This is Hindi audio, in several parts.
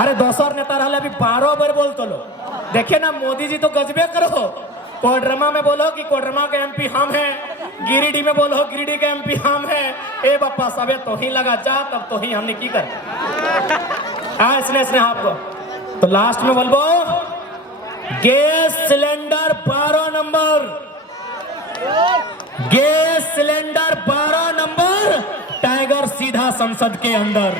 अरे दोसर नेता रहा अभी 12 बार बोल तो लो। देखे ना मोदी जी तो गजबे करो, कोडरमा में बोलो कि कोडरमा के एमपी हम हैं, गिरिडीह में बोलो गिरिडीह के एमपी हम हैं। ए बापा सबे तो ही लगा जा, तब तो ही हमने की कर इसने आपको तो लास्ट में बोलबो gas cylinder 12 number, gas cylinder 12 number, tiger सीधा संसद के अंदर।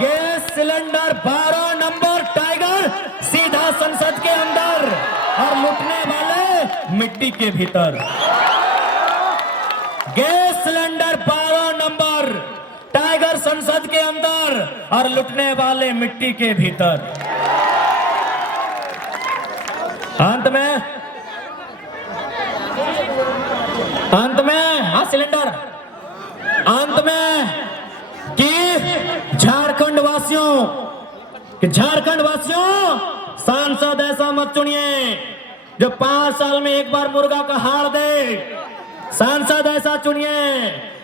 गैस सिलेंडर 12 नंबर, टाइगर सीधा संसद के अंदर, और लुटने वाले मिट्टी के भीतर। गैस सिलेंडर 12 नंबर, टाइगर संसद के अंदर, और लुटने वाले मिट्टी के भीतर। अंत में हाँ सिलेंडर अंत में कि झारखंड वासियों सांसद ऐसा मत चुनिए जो 5 साल में एक बार मुर्गा का हाड़ दे। सांसद ऐसा चुनिए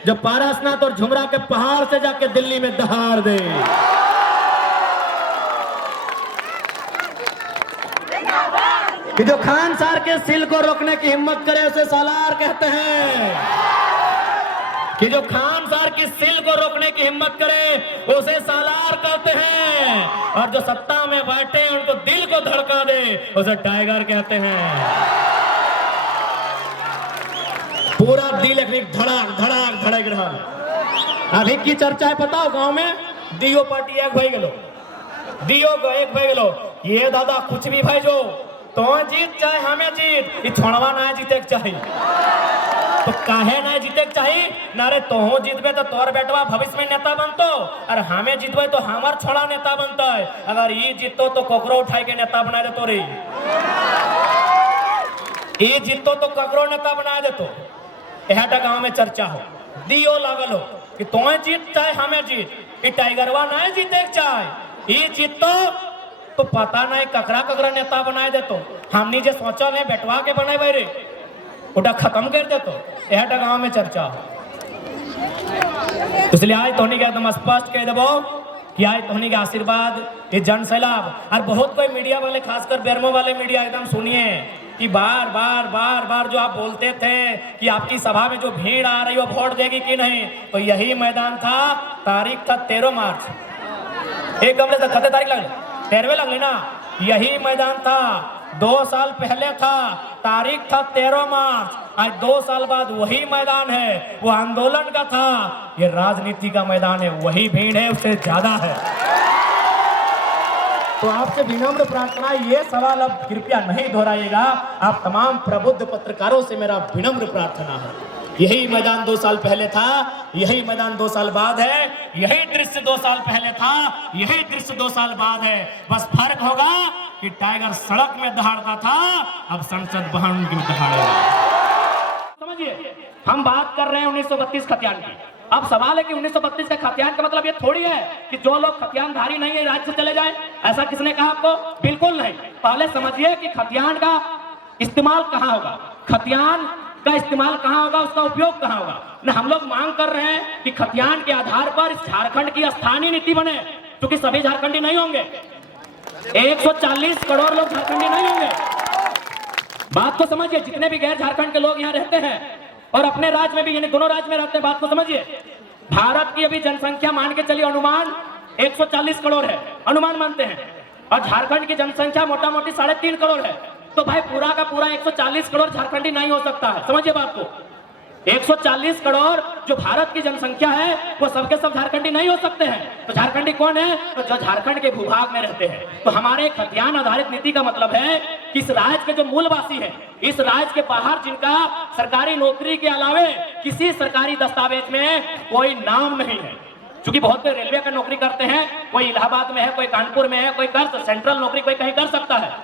जो पारसनाथ और झुमरा के पहाड़ से जाके दिल्ली में दहाड़ दे। कि जो खान सार के सिल को रोकने की हिम्मत करे उसे सालार कहते हैं। कि जो खान सार की सिल को रोकने की हिम्मत करे उसे सालार कहते हैं, और जो सत्ता में बैठे उनको दिल को धड़का दे उसे टाइगर कहते हैं। पूरा दिल एक धड़ाक धड़ाक धड़क रहा। अभी की चर्चा है पता हो गांव में, दियो पार्टी एक भाई गलो, दियो को एक भाई गलो। ये दादा कुछ भी भाई जो तो जीत चाहे हमें जीत, ये छोड़वा ना जीते चाहिए। तो काहे ना जीते चाहिए ना रे, तो जीतबे तो तोर बेटवा भविष्य में नेता बनतो, और हमें जीतबे तो हमार छोड़ा नेता बनता है। अगर ये जीतो तो कोकरो उठाई के नेता बना देतो रे, ये जीतो तो कोकरो नेता बना देतो। यह गांव में चर्चा हो, दियो लागल हो कि तो जीत चाहे हमें जीत, ये टाइगरवा ना जीते चाहे, ये जीतो तो पता नहीं ककरा ककरा नेता बनाए देतो। हमने जो सोचल है बेटवा के बनाए रे उटा खत्म कर देतो। यह गांव में चर्चा हो, इसलिए आज तोहनी के एकदम स्पष्ट कह देबो कि आज तोहनी के आशीर्वाद, ये जन सैलाब, और बहुत कोई मीडिया वाले खासकर बेरमो वाले मीडिया एकदम सुनिए कि बार बार जो आप बोलते थे कि आपकी सभा में जो भीड़ आ रही हो वोट देगी कि नहीं, तो यही मैदान था। तारीख था 13 मार्च, एक कमरे से खते तारीख लग 13वें लगली ना, यही मैदान था। 2 साल पहले था, तारीख था 13 मार्च। आज 2 साल बाद वही मैदान है, वो आंदोलन का था, ये राजनीति का मैदान है। वही भीड़ है, उससे ज्यादा है। तो आपसे विनम्र प्रार्थना, ये सवाल अब कृपया नहीं दोहराइएगा। आप तमाम प्रबुद्ध पत्रकारों से मेरा विनम्र प्रार्थना है। यही मैदान 2 साल पहले था, यही मैदान 2 साल बाद है, यही दृश्य 2 साल पहले था, यही दृश्य 2 साल बाद है। बस फर्क होगा कि टाइगर सड़क में दहाड़ता था, अब संसद भवन में दहाड़ेगा। समझिए, हम बात कर रहे हैं 1932 खतियान की। अब सवाल है कि 1932 का खतियान का मतलब ये थोड़ी है कि जो लोग खतियानधारी नहीं है राज्य से चले जाए। ऐसा किसने कहा आपको? बिल्कुल नहीं। पहले समझिए कि खतियान का इस्तेमाल कहाँ होगा, खतियान का इस्तेमाल कहाँ होगा, उसका उपयोग कहाँ होगा। न हम लोग मांग कर रहे हैं कि खतियान के आधार पर झारखंड की स्थानीय नीति बने, क्योंकि सभी झारखंडी नहीं होंगे, 140 करोड़ लोग झारखंडी नहीं होंगे। बात को समझिए, जितने भी गैर झारखंड के लोग यहाँ रहते हैं और अपने राज्य में भी, यानी दोनों राज्य में रहते हैं, बात को समझिए। भारत की अभी जनसंख्या मान के चलिए अनुमान 140 करोड़ है, अनुमान मानते हैं, और झारखंड की जनसंख्या मोटा मोटी 3.5 करोड़ है। तो भाई पूरा का पूरा 140 करोड़ झारखंडी नहीं हो सकता है। समझिए बात को, 140 करोड़ जो भारत की जनसंख्या है वो सबके सब झारखंडी नहीं हो सकते हैं। तो झारखंडी कौन है? तो जो झारखंड के भूभाग में रहते हैं। तो हमारे खतियान आधारित नीति का मतलब है कि इस राज्य के जो मूलवासी हैं, इस राज्य के बाहर जिनका सरकारी नौकरी के अलावे किसी सरकारी दस्तावेज में कोई नाम नहीं है, क्योंकि बहुत कोई रेलवे का नौकरी करते हैं, कोई इलाहाबाद में है, कोई कानपुर में है, कोई कर सेंट्रल नौकरी कोई कहीं कर सकता है,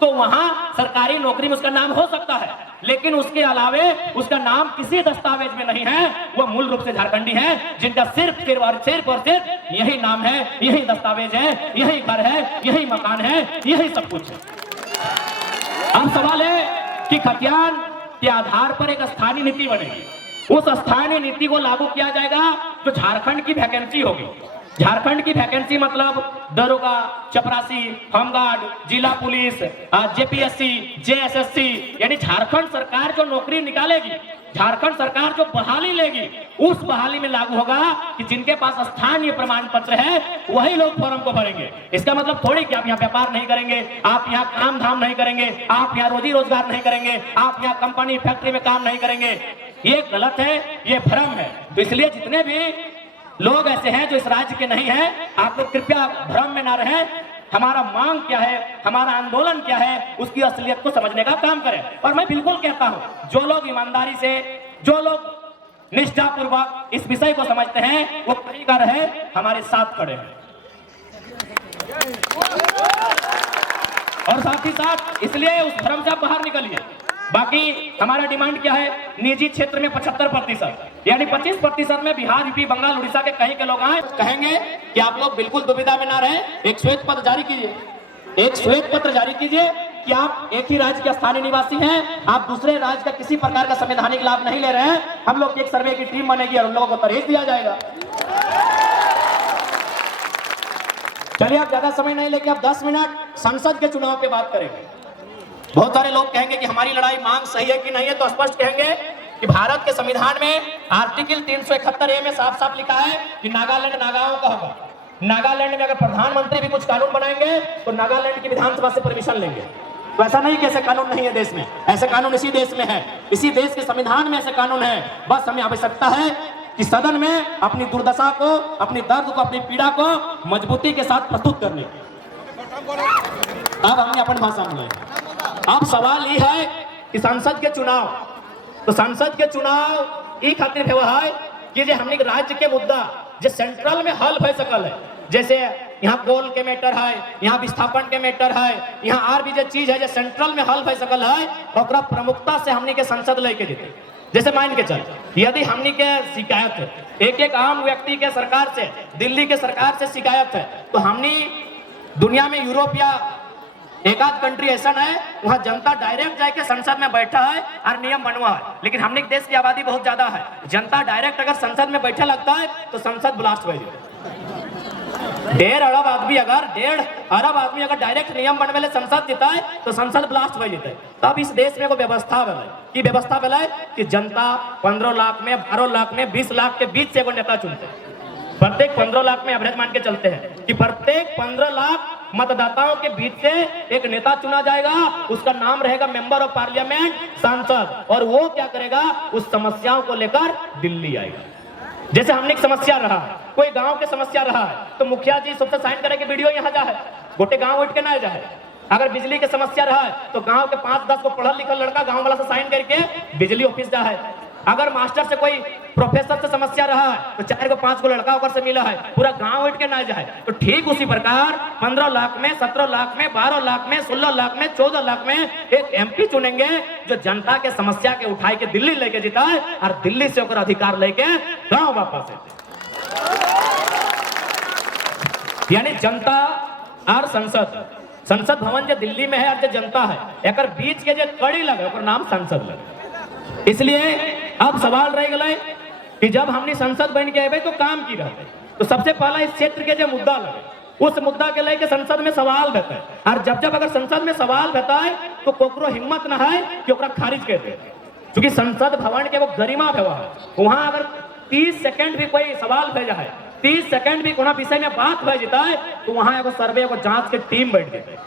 तो वहां सरकारी नौकरी में उसका नाम हो सकता है, लेकिन उसके अलावे उसका नाम किसी दस्तावेज में नहीं है। वो मूल रूप से झारखंडी है, जिनका सिर्फ सिर्फ यही नाम है, यही दस्तावेज है, यही घर है, यही मकान है, यही सब कुछ है। अब सवाल है कि खतियान के आधार पर एक स्थानीय नीति बनेगी। उस स्थानीय नीति को लागू किया जाएगा जो झारखंड की वैकेंसी होगी। झारखंड की वैकेंसी मतलब दरोगा, चपरासी, होमगार्ड, जिला पुलिस, जेपीएससी, जेएसएससी, यानी झारखंड सरकार जो नौकरी निकालेगी, झारखंड सरकार जो बहाली लेगी, उस बहाली में लागू होगा कि जिनके पास स्थानीय प्रमाण पत्र है वही लोग फॉर्म को भरेंगे। इसका मतलब थोड़ी कि आप यहाँ व्यापार नहीं करेंगे, आप यहाँ काम धाम नहीं करेंगे, आप यहाँ रोजी रोजगार नहीं करेंगे, आप यहाँ कंपनी फैक्ट्री में काम नहीं करेंगे। ये गलत है, ये भ्रम है। तो इसलिए जितने भी लोग ऐसे हैं जो इस राज्य के नहीं है, आप लोग कृपया भ्रम में ना रहें। हमारा मांग क्या है, हमारा आंदोलन क्या है, उसकी असलियत को समझने का काम करें। और मैं बिल्कुल कहता हूं, जो लोग ईमानदारी से, जो लोग निष्ठापूर्वक इस विषय को समझते हैं, वो कहीं का रहे हमारे साथ खड़े हैं। और साथ ही साथ इसलिए उस भ्रम से आप बाहर निकलिए। बाकी हमारा डिमांड क्या है, निजी क्षेत्र में 75%, यानी 25% में बिहार, यूपी, बंगाल, उड़ीसा के कहीं के लोग आए। कहेंगे कि आप लोग बिल्कुल दुविधा में ना रहे, एक श्वेत पत्र जारी कीजिए, एक श्वेत पत्र जारी कीजिए कि आप एक ही राज्य के स्थानीय निवासी हैं, आप दूसरे राज्य का किसी प्रकार का संवैधानिक लाभ नहीं ले रहे हैं। हम लोग की एक सर्वे की टीम बनेगी और उन लोगों को तरहीज दिया जाएगा। चलिए, आप ज्यादा समय नहीं लेके आप 10 मिनट संसद के चुनाव पे बात करेंगे। बहुत सारे लोग कहेंगे कि हमारी लड़ाई मांग सही है कि नहीं है, तो स्पष्ट कहेंगे कि भारत के संविधान में आर्टिकल 371A में साफ साफ लिखा है कि नागालैंड नागाओं का होगा। नागालैंड में अगर प्रधानमंत्री भी कुछ कानून बनाएंगे तो नागालैंड की विधानसभा से परमिशन लेंगे। तो ऐसा नहीं कि ऐसे कानून नहीं है देश में, ऐसे कानून इसी देश में है, इसी देश के संविधान में ऐसे कानून है। बस हमें आवश्यकता है कि सदन में अपनी दुर्दशा को, अपनी दर्द को, अपनी पीड़ा को मजबूती के साथ प्रस्तुत करने। अब हमने अपन भाषा में, अब सवाल ये है कि संसद के चुनाव, तो संसद के चुनाव ई खातिर है कि जे हमने राज्य के मुद्दा जो सेंट्रल में हल हो सकल है, जैसे यहाँ कोल के मैटर है, यहाँ विस्थापन के मैटर है, यहाँ और भी जो चीज है जो सेंट्रल में हल हो सकल है, और प्रमुखता से हमने के संसद लेके देते। जैसे मान के चल, यदि हमने के शिकायत है, एक आम व्यक्ति के सरकार से, दिल्ली के सरकार से शिकायत है, तो हमने दुनिया में यूरोप या एक आध कंट्री ऐसा है वहां जनता डायरेक्ट जाके संसद में बैठा है और नियम बनवा है। लेकिन हमने देश की आबादी बहुत ज्यादा है, जनता डायरेक्ट अगर संसद में बैठा लगता है तो संसद ब्लास्ट हो जाए। 1.5 अरब आदमी अगर डायरेक्ट नियम बनवे संसद जीता है तो संसद ब्लास्ट हो जाता है। तब इस देश में व्यवस्था की व्यवस्था है कि जनता 15 लाख में, 12 लाख में, 20 लाख के बीच से एगो नेता चुनते हैं। प्रत्येक 15 लाख में एवरेज मान के चलते हैं कि प्रत्येक 15 लाख मतदाताओं के बीच से एक नेता चुना जाएगा, उसका नाम रहेगा मेंबर ऑफ पार्लियामेंट, सांसद, और वो क्या करेगा, उस समस्याओं को लेकर दिल्ली आएगा। जैसे हमने एक समस्या रहा है, कोई गांव की समस्या रहा है, तो मुखिया जी सबसे साइन करे कि वीडियो यहाँ जा है, गोटे गांव उठ के ना जाए। अगर बिजली की समस्या रहा है तो गांव के 5-10 को पढ़ल लिखल लड़का गांव वाला से साइन करके बिजली ऑफिस जा है। अगर मास्टर से कोई प्रोफेसर से समस्या रहा है तो 4-5 को लड़का होकर से मिला है, पूरा गांव उठ के ना जाए। तो ठीक उसी प्रकार 15 लाख में, 17 लाख में, 12 लाख में, 16 लाख में, 14 लाख में एक एमपी चुनेंगे जो जनता के समस्या के उठाई के दिल्ली लेके जीता है और दिल्ली से होकर अधिकार लेके गांव वापस आते। यानी जनता और संसद भवन जो दिल्ली में है और जो जनता है, एक बीच के जो कड़ी लगे और नाम संसद लगे। इसलिए अब सवाल रह गए कि जब हमने संसद बन के आए तो काम की रहते, तो सबसे पहला इस क्षेत्र के जो मुद्दा लगे उस मुद्दा के लेके संसद में सवाल रहता है। और जब अगर संसद में सवाल रहता है तो कोकरो हिम्मत न है कि ओकरा खारिज कर दे, क्योंकि संसद भवन के वो गरिमा व्यवहार है। वहां अगर 30 सेकंड भी कोई सवाल भेजा है, 30 सेकंड भी कोनो विषय में बात भेज देता है तो वहां एगो सर्वे, एगो जांच के टीम बैठ जाती है।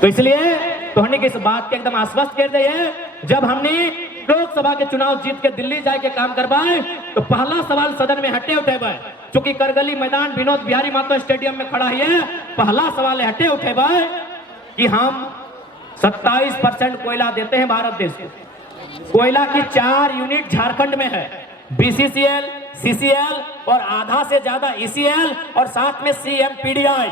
तो इसलिए तो हमने इस बात के एकदम आश्वस्त कर दिए, जब हमने लोकसभा के चुनाव जीत के दिल्ली जाके काम करवाए तो पहला सवाल सदन में हटे उठेबे, चूंकि करगली मैदान विनोद बिहारी महतो स्टेडियम में खड़ा है, पहला सवाल हटे उठेबे कि हम 27% कोयला देते हैं भारत देश को। कोयला की 4 यूनिट झारखंड में है, BCCL, CCL और आधा से ज्यादा ECL और साथ में CMPDI।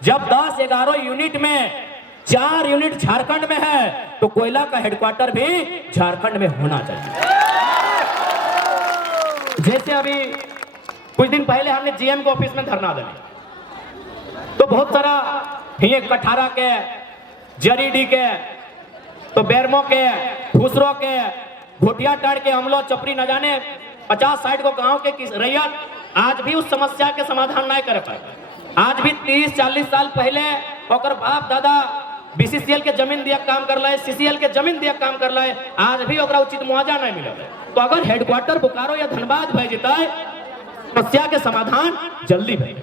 जब 10-11 यूनिट में 4 यूनिट झारखंड में है तो कोयला का हेडक्वार्टर भी झारखंड में होना चाहिए। जैसे अभी कुछ दिन पहले हमने GM के ऑफिस में धरना दिया, तो बहुत सारा ये कठारा के, जरीडी के, तो बेरमो के, फुसरो के, घोटिया टाड़ के हम लोग चपरी न जाने 50-60 को गांव के रैयत आज भी उस समस्या के समाधान नहीं कर पाए। आज भी 30-40 साल पहले ओकर बाप दादा बीसीसीएल के जमीन दिया काम कर रहे, सीसीएल के जमीन दिया काम कर रहे, आज भी ओकरा उचित मुआवजा नहीं मिला। तो अगर हेडक्वार्टर बोकारो या धनबाद भय जेता समस्या के समाधान जल्दी भय।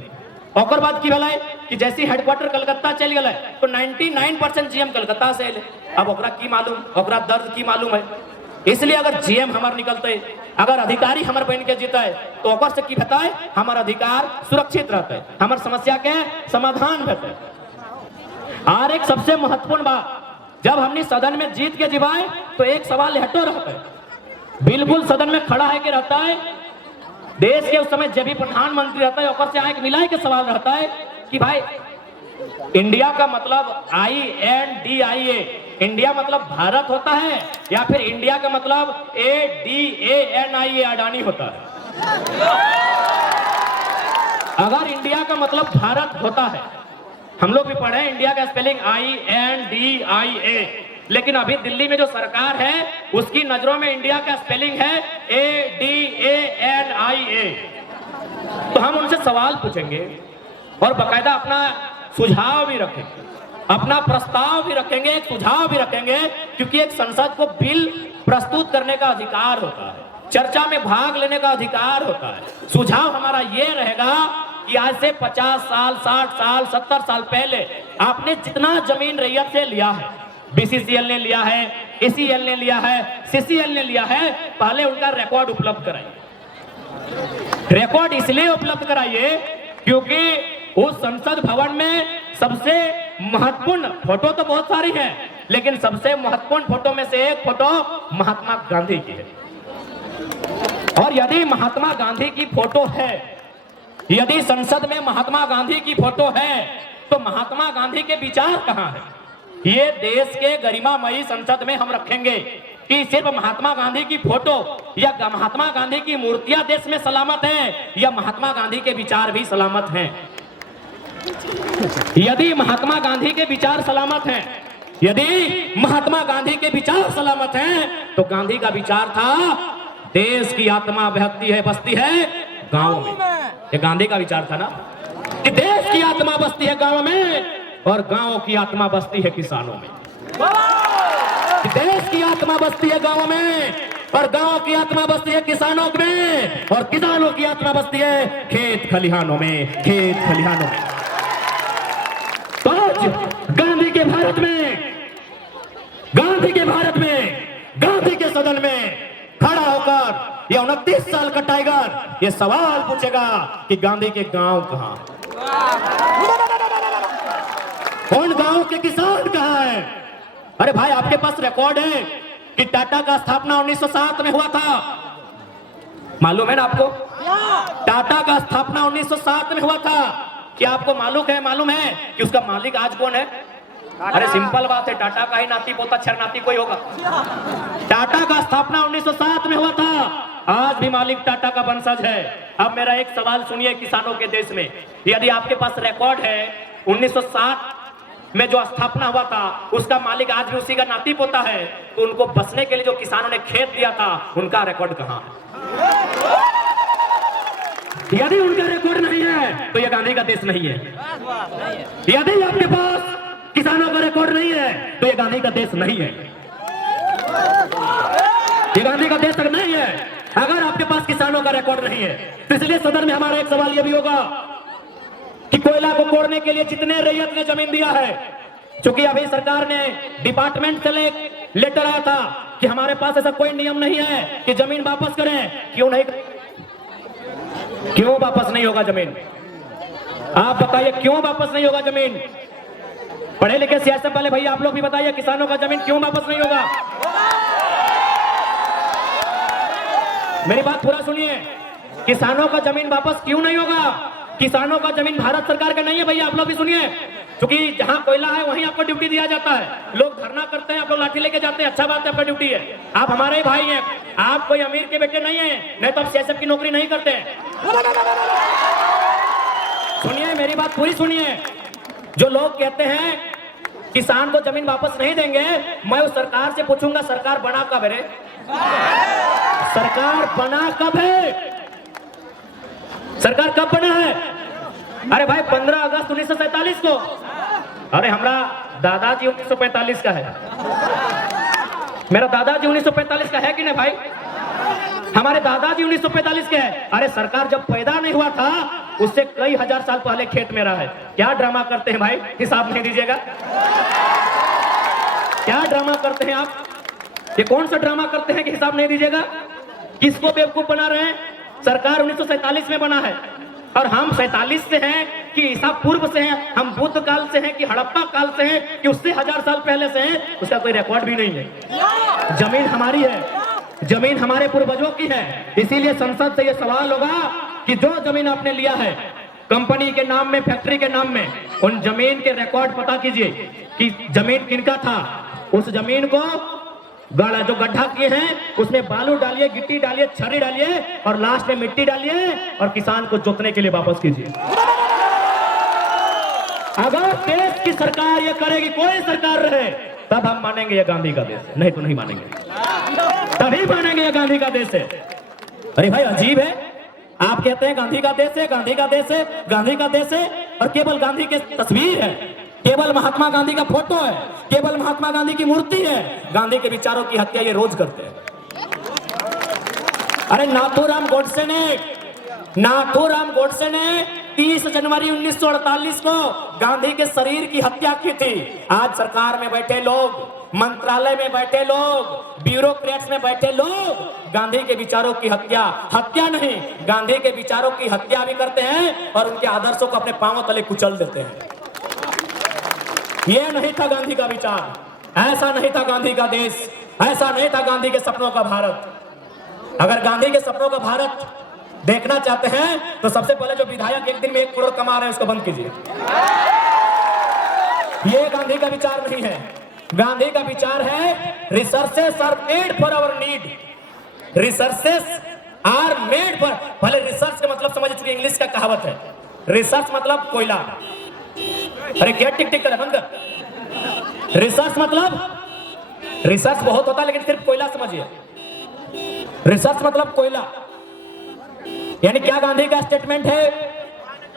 और बात की भलाई कि जैसी हेडक्वार्टर कलकत्ता चल गए तो 99% जीएम कलकत्ता से अले। अब ओकरा की मालूम, ओकरा दर्द की मालूम है। इसलिए अगर जीएम हमार निकलते, अगर अधिकारी हमार बन के जीता है तो ओकर से की बताए हमार अधिकार सुरक्षित रहते है, हमार समस्या के समाधान होते। और एक सबसे महत्वपूर्ण बात, जब हमने सदन में जीत के जिवाए तो एक सवाल हटो रहता है, बिल्कुल सदन में खड़ा है कि रहता है देश के उस समय जब भी प्रधानमंत्री रहता है ओकर से आए मिलाए के सवाल रहता है कि भाई इंडिया का मतलब INDIA, इंडिया मतलब भारत होता है या फिर इंडिया का मतलब ADANIA अडानी होता है। अगर इंडिया का मतलब भारत होता है, हम लोग भी पढ़े इंडिया का स्पेलिंग INDIA, लेकिन अभी दिल्ली में जो सरकार है उसकी नजरों में इंडिया का स्पेलिंग है ADANIA। तो हम उनसे सवाल पूछेंगे और बकायदा अपना सुझाव भी रखेंगे, अपना प्रस्ताव भी रखेंगे, एक सुझाव भी रखेंगे, क्योंकि एक संसद को बिल प्रस्तुत करने का अधिकार होता है, चर्चा में भाग लेने का अधिकार होता है। सुझाव हमारा ये रहेगा कि आज से 50 साल, 60 साल, 70 साल पहले आपने जितना जमीन रैयत से लिया है, बीसीसीएल ने लिया है, ACL ने लिया है, CCL ने लिया है, पहले उनका रिकॉर्ड उपलब्ध कराइए। रिकॉर्ड इसलिए उपलब्ध कराइए क्योंकि उस संसद भवन में सबसे महत्वपूर्ण फोटो तो बहुत सारी है, लेकिन सबसे महत्वपूर्ण फोटो में से एक फोटो महात्मा गांधी की है। और यदि महात्मा गांधी की फोटो है, यदि संसद में महात्मा गांधी की फोटो है, तो महात्मा गांधी के विचार कहां है? ये देश के गरिमामयी संसद में हम रखेंगे कि सिर्फ महात्मा गांधी की फोटो या महात्मा गांधी की मूर्तियां देश में सलामत हैं या महात्मा गांधी के विचार भी सलामत हैं। यदि महात्मा गांधी के विचार सलामत हैं, यदि महात्मा गांधी के विचार सलामत हैं, तो गांधी का विचार था देश की आत्मा बहती है, बसती है गांव में। ये गांधी का विचार था ना कि देश की आत्मा बसती है गांव में और गांव की आत्मा बसती है किसानों में। देश की आत्मा बसती है गांव में और गांव की आत्मा बसती है किसानों में और किसानों की आत्मा बसती है खेत खलिहानों में, खेत खलिहानों में। तो आज गांधी के भारत में, गांधी के भारत में, गांधी के सदन में खड़ा होकर ये 29 साल का टाइगर ये सवाल पूछेगा कि गांधी के गांव कहां, कौन गांव के किसान कहां है? अरे भाई आपके पास रिकॉर्ड है कि टाटा का स्थापना 1907 में हुआ था, मालूम है ना आपको? टाटा का स्थापना 1907 में हुआ था। क्या आपको मालूम है कि उसका मालिक आज कौन है? अरे सिंपल बात है, टाटा का ही नाती पोता छरनाती कोई होगा। टाटा का स्थापना 1907 में हुआ था, आज भी मालिक टाटा का वंशज है। अब मेरा एक सवाल सुनिए, किसानों के देश में यदि आपके पास रिकॉर्ड है 1907 में जो स्थापना हुआ था उसका मालिक आज भी उसी का नाती पोता है, तो उनको बसने के लिए जो किसानों ने खेत दिया था उनका रिकॉर्ड कहां है? यदि उनका रिकॉर्ड नहीं है तो यह गांधी का देश नहीं है। यदि आपके पास किसानों का रिकॉर्ड नहीं है तो यह गांधी का देश नहीं है, ये गांधी का देश नहीं है अगर आपके पास किसानों का रिकॉर्ड नहीं है। तो इसलिए सदन में हमारा एक सवाल यह भी होगा कि कोयला को कोड़ने के लिए जितने रैयत ने जमीन दिया है, क्योंकि अभी सरकार ने डिपार्टमेंट से लेटर आया था कि हमारे पास ऐसा कोई नियम नहीं है कि जमीन वापस करें, क्यों वापस नहीं होगा जमीन? आप बताइए क्यों वापस नहीं होगा जमीन? पढ़े लिखे सियासत वाले भैया आप लोग भी बताइए किसानों का जमीन क्यों वापस नहीं होगा? मेरी बात पूरा सुनिए, किसानों का जमीन वापस क्यों नहीं होगा? किसानों का जमीन भारत सरकार का नहीं है भैया, आप लोग भी सुनिए, क्योंकि जहां कोयला है वहीं आपको ड्यूटी दिया जाता है। लोग धरना करते हैं, आप लोग लाठी लेके जाते हैं, अच्छा बात है, आपका ड्यूटी है, आप हमारे ही भाई हैं, आप कोई अमीर के बेटे नहीं है, नहीं तो आप सीएसएफ की नौकरी नहीं करते। सुनिए मेरी बात पूरी सुनिए, जो लोग कहते हैं किसान को जमीन वापस नहीं देंगे, मैं उस सरकार से पूछूंगा सरकार बना कब है? सरकार बना कब है? सरकार कब बना है? अरे भाई 15 अगस्त 1947 को। अरे हमारा दादाजी 1945 का है, मेरा दादाजी 1945 का है कि नहीं भाई? हमारे दादाजी 1945 के हैं। अरे सरकार जब पैदा नहीं हुआ था उससे कई हजार साल पहले खेत मेरा है। क्या ड्रामा करते हैं भाई, हिसाब नहीं दीजिएगा? क्या ड्रामा करते हैं आप? ये कौन सा ड्रामा करते हैं कि हिसाब नहीं दीजिएगा? किसको बेवकूफ बना रहे हैं? सरकार 1947 में बना है और हम 47 से हैं कि ईसा पूर्व से हैं, हम बुद्ध काल से हैं कि हड़प्पा काल से हैं कि उससे 1000 साल पहले से हैं, उसका कोई रिकॉर्ड भी नहीं है। जमीन हमारी है, जमीन हमारे पूर्वजों की है। इसीलिए संसद से यह सवाल होगा कि जो जमीन आपने लिया है कंपनी के नाम में, फैक्ट्री के नाम में, उन जमीन के रिकॉर्ड पता कीजिए कि जमीन किनका था। उस जमीन को जो गड्ढा किए हैं उसमें बालू डालिए, गिट्टी डालिए, छर्री डालिए और लास्ट में मिट्टी डालिए और किसान को जोतने के लिए वापस कीजिए। अगर देश की सरकार ये करेगी, कोई सरकार रहे, तब हम मानेंगे ये गांधी का देश है, नहीं तो नहीं मानेंगे। तभी मानेंगे ये गांधी का देश है। अरे भाई अजीब है, आप कहते हैं गांधी का देश है, गांधी का देश है, गांधी का देश है, और केवल गांधी की तस्वीर है, केवल महात्मा गांधी का फोटो है, केवल महात्मा गांधी की मूर्ति है। गांधी के विचारों की हत्या ये रोज करते हैं। अरे नाथूराम गोडसे ने 30 जनवरी 1948 को गांधी के शरीर की हत्या की थी। आज सरकार में बैठे लोग, मंत्रालय में बैठे लोग, ब्यूरोक्रेट्स में बैठे लोग गांधी के विचारों की हत्या नहीं, गांधी के विचारों की हत्या भी करते हैं और उनके आदर्शों को अपने पांवों तले कुचल देते हैं। ये नहीं था गांधी का विचार, ऐसा नहीं था गांधी का देश, ऐसा नहीं था गांधी के सपनों का भारत। अगर गांधी के सपनों का भारत देखना चाहते हैं तो सबसे पहले जो विधायक एक दिन में 1 करोड़ कमा रहे हैं उसको बंद कीजिए। ये गांधी का विचार नहीं है। गांधी का विचार है resources are made for our need, resources are made for. पहले रिसर्च का मतलब समझ चुके, इंग्लिश का कहावत है, रिसर्च मतलब कोयला। अरे क्या टिक टिक कर बंद कर। रिसर्च मतलब, रिसर्च बहुत होता है लेकिन सिर्फ कोयला समझिए। रिसर्च मतलब कोयला, यानी क्या गांधी का स्टेटमेंट है,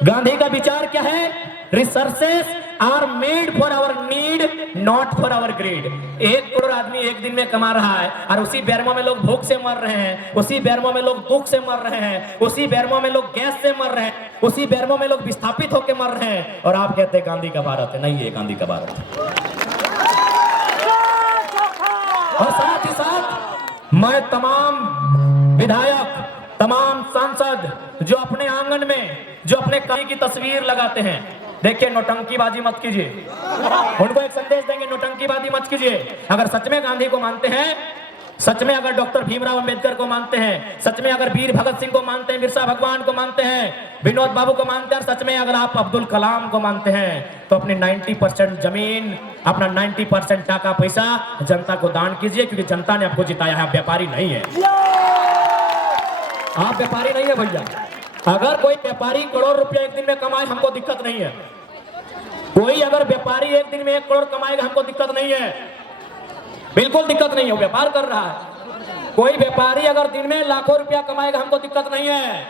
गांधी का विचार क्या है? Resources are made for our need, not for our greed. 1 crore आदमी एक दिन में कमा रहा है और उसी बेरमो में लोग भूख से मर रहे हैं, उसी बेरमो में लोग दुख से मर रहे हैं, उसी बेरमो में लोग गैस से मर रहे हैं, उसी बेरमो में लोग विस्थापित होकर मर रहे हैं, और आप कहते हैं गांधी का भारत है। नहीं, ये गांधी का भारत है। और साथ ही साथ मैं तमाम विधायक, तमाम सांसद जो अपने आंगन में, जो अपने कहीं की तस्वीर लगाते हैं, देखिए नौटंकीबाजी मत कीजिए। उनको एक संदेश देंगे, नौटंकीबाजी मत कीजिए। अगर सच में गांधी को मानते हैं, सच में अगर डॉक्टर भीमराव अंबेडकर को मानते हैं, सच में अगर वीर भगत सिंह को मानते हैं, बिरसा भगवान को मानते हैं, विनोद बाबू को मानते हैं, सच में अगर आप अब्दुल कलाम को मानते हैं, तो अपनी 90% जमीन, अपना 90% टाका पैसा जनता को दान कीजिए, क्योंकि जनता ने आपको जिताया है। आप व्यापारी नहीं है, आप व्यापारी नहीं है भैया। अगर कोई व्यापारी करोड़ रुपया एक दिन में कमाए, हमको दिक्कत नहीं है। कोई अगर व्यापारी एक दिन में 1 करोड़ कमाएगा, हमको दिक्कत नहीं है, बिल्कुल दिक्कत नहीं है, व्यापार कर रहा है। कोई व्यापारी अगर दिन में लाखों रुपया कमाएगा, हमको दिक्कत नहीं है।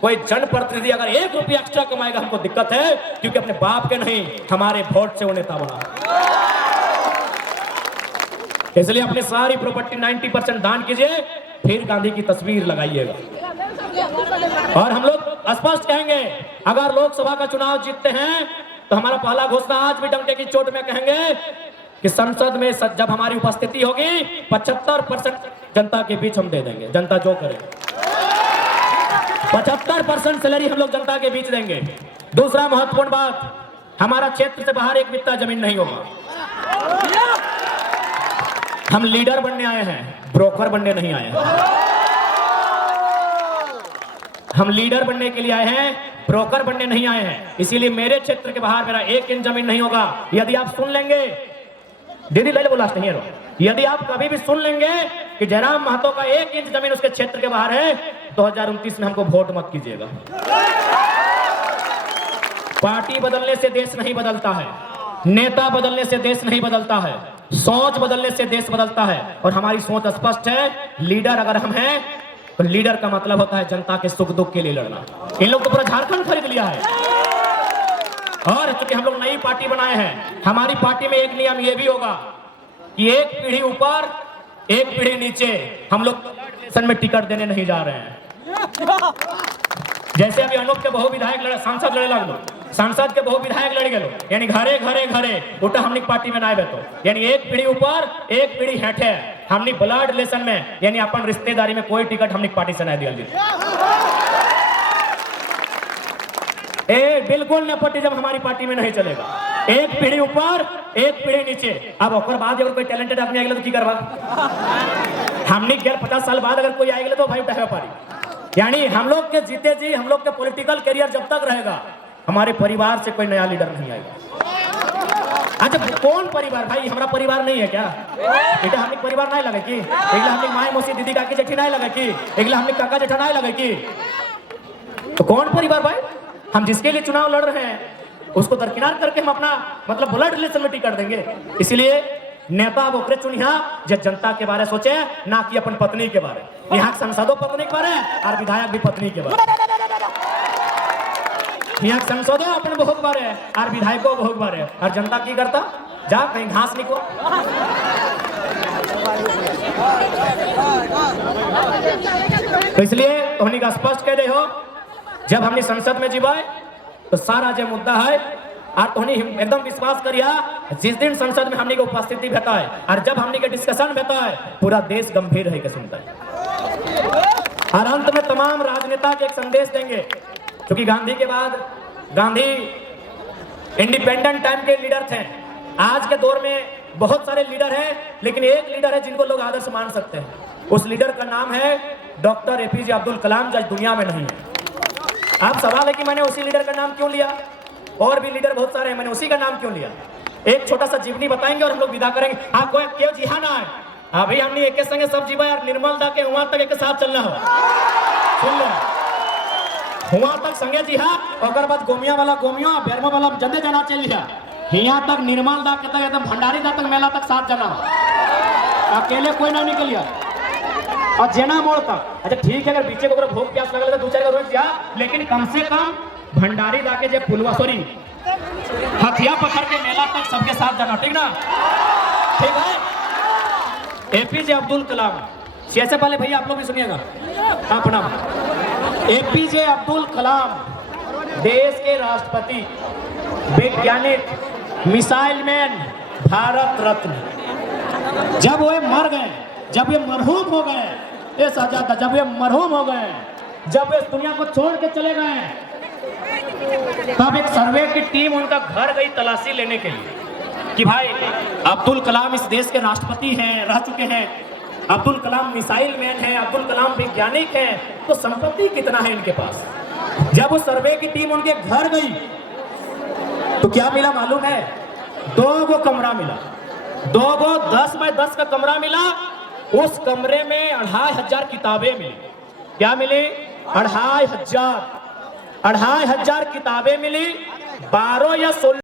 कोई जनप्रतिनिधि अगर 1 रुपया एक्स्ट्रा कमाएगा, हमको दिक्कत है, क्योंकि अपने बाप के नहीं, हमारे वोट से वो नेता बना। इसलिए अपनी सारी प्रॉपर्टी 90% दान कीजिए, फिर गांधी की तस्वीर लगाइएगा। और हम लोग स्पष्ट कहेंगे, अगर लोकसभा का चुनाव जीतते हैं तो हमारा पहला घोषणा आज भी डंके की चोट में कहेंगे कि संसद में जब हमारी उपस्थिति होगी 75% जनता के बीच हम दे देंगे। जनता जो करे 75% सैलरी हम लोग जनता के बीच देंगे। दूसरा महत्वपूर्ण बात, हमारा क्षेत्र से बाहर 1 बित्ता जमीन नहीं होगा। हम लीडर बनने आए हैं, ब्रोकर बनने नहीं आए हैं। हम लीडर बनने के लिए आए हैं, ब्रोकर बनने नहीं आए हैं। इसीलिए मेरे क्षेत्र के बाहर मेरा 1 इंच जमीन नहीं होगा। यदि आप सुन लेंगे, दीदी ले लो लास्ट नहीं है, यदि आप कभी भी सुन लेंगे कि जयराम महतो का 1 इंच जमीन उसके क्षेत्र के बाहर है, 2029 में हमको वोट मत कीजिएगा। पार्टी बदलने से देश नहीं बदलता है, नेता बदलने से देश नहीं बदलता है, सोच बदलने से देश बदलता है। और हमारी सोच स्पष्ट है, लीडर अगर हम हैं तो लीडर का मतलब होता है जनता के सुख दुख के लिए लड़ना। इन लोग तो पूरा झारखंड खरीद लिया है। और चूंकि हम लोग नई पार्टी बनाए हैं, हमारी पार्टी में एक नियम ये भी होगा कि एक पीढ़ी ऊपर एक पीढ़ी नीचे हम लोग इलेक्शन में टिकट देने नहीं जा रहे हैं। जैसे अभी अनूप के बहु विधायक लड़े, सांसद लड़े लगलो, सांसद के बहु विधायक लड़ गए, यानी घरे घरे घरे उल्टा हमने पार्टी में ना बेतो, यानी एक पीढ़ी ऊपर एक पीढ़ी हेठे हमने ब्लड रिलेशन में, यानी अपन रिश्तेदारी में कोई टिकट हमने पार्टी से नहीं दिया। बिल्कुल नेपोटिज्म हमारी पार्टी में नहीं चलेगा। एक पीढ़ी ऊपर एक पीढ़ी नीचे। अब ओकर बाद अगर कोई टैलेंटेड आदमी आएगा तो की करवा, हमने 50 साल बाद अगर कोई आएगा तो भाई उठा पारी। यानी हम लोग के जीते जी हम लोग के पॉलिटिकल करियर जब तक रहेगा, हमारे परिवार से कोई नया लीडर नहीं आएगा। अच्छा कौन परिवार भाई, हमारा परिवार नहीं है क्या? बेटा हमने परिवार नहीं लगे कि एकला हमने माए मौसी दीदी काकी जेठी नहीं लगे कि एकला हमने काका जेठा नहीं लगे कि, तो कौन परिवार भाई? हम जिसके लिए चुनाव लड़ रहे हैं उसको दरकिनार करके हम अपना मतलब ब्लड रिलेशन में टिकट देंगे। इसलिए नेता वो चुनिया जो जनता के बारे सोचे, ना कि अपन पत्नी के बारे। यहाँ सांसदों पत्नी के बारे और विधायक भी पत्नी के बारे, यहाँ सांसदों अपने बहू के बारे और विधायकों बहू के बारे, और जनता की करता जा कहीं घास निको। तो इसलिए उन्हीं का स्पष्ट कह दे हो, जब हमने संसद में जीवाए तो सारा जो मुद्दा है और तोहनी एकदम विश्वास करिया, जिस दिन संसद में हमने की उपस्थिति भेता है और जब हमने के डिस्कशन भेता है, पूरा देश गंभीर रह के सुनता है। और अंत में तमाम राजनेता के एक संदेश देंगे, क्योंकि गांधी के बाद गांधी इंडिपेंडेंट टाइम के लीडर थे। आज के दौर में बहुत सारे लीडर हैं, लेकिन एक लीडर है जिनको लोग आदर्श मान सकते हैं। उस लीडर का नाम है डॉक्टर APJ अब्दुल कलाम, जो आज दुनिया में नहीं है। अब सवाल है कि मैंने उसी लीडर का नाम क्यों लिया? और भी लीडर बहुत सारे हैं, मैंने उसी का नाम क्यों लिया? एक छोटा सा जीवनी बताएंगे और हम लोग विदा करेंगे। आपको क्यों जी ना है, अभी हमने एक संगे सब जीवा यार, निर्मल दा के वहां तक एक साथ चलना हो, सुन लो वहां तक संगे जी हाँ, और बाद गोमिया वाला गोमिया बेरमा वाला जंदे जाना चल लिया, यहाँ तक निर्मल दा के तक एकदम भंडारी दा तक मेला तक साथ जाना हो, अकेले कोई ना निकलिया और जेना मोड़ तक। अच्छा ठीक है, अगर बीचे को भूख प्यास लगल तो 2-4 का रोज जा, लेकिन कम से कम भंडारी दाके जे पुलवा सॉरी हथिया पकड़ के मेला तक सबके साथ जाना, ठीक ना? ठीक है। APJ अब्दुल कलाम, ऐसे पहले भैया आप लोग भी सुनिएगा अपना। APJ अब्दुल कलाम देश के राष्ट्रपति, वैज्ञानिक, मिसाइल मैन, भारत रत्न। जब वो मर गए, जब ये मरहूम हो गए, ये सजादा जब ये मरहूम हो गए, जब इस दुनिया को छोड़ के चले गए, तब एक सर्वे की टीम उनका घर गई तलाशी लेने के लिए कि भाई अब्दुल कलाम इस देश के राष्ट्रपति हैं, रह चुके हैं, अब्दुल कलाम मिसाइल मैन हैं, अब्दुल कलाम वैज्ञानिक हैं, तो संपत्ति कितना है इनके पास। जब उस सर्वे की टीम उनके घर गई तो क्या मिला मालूम है? 2 कमरा मिला, 2 10 बाय 10 का कमरा मिला। उस कमरे में 2500 किताबें मिली। क्या मिली? 2500 किताबें मिली। 12 या 16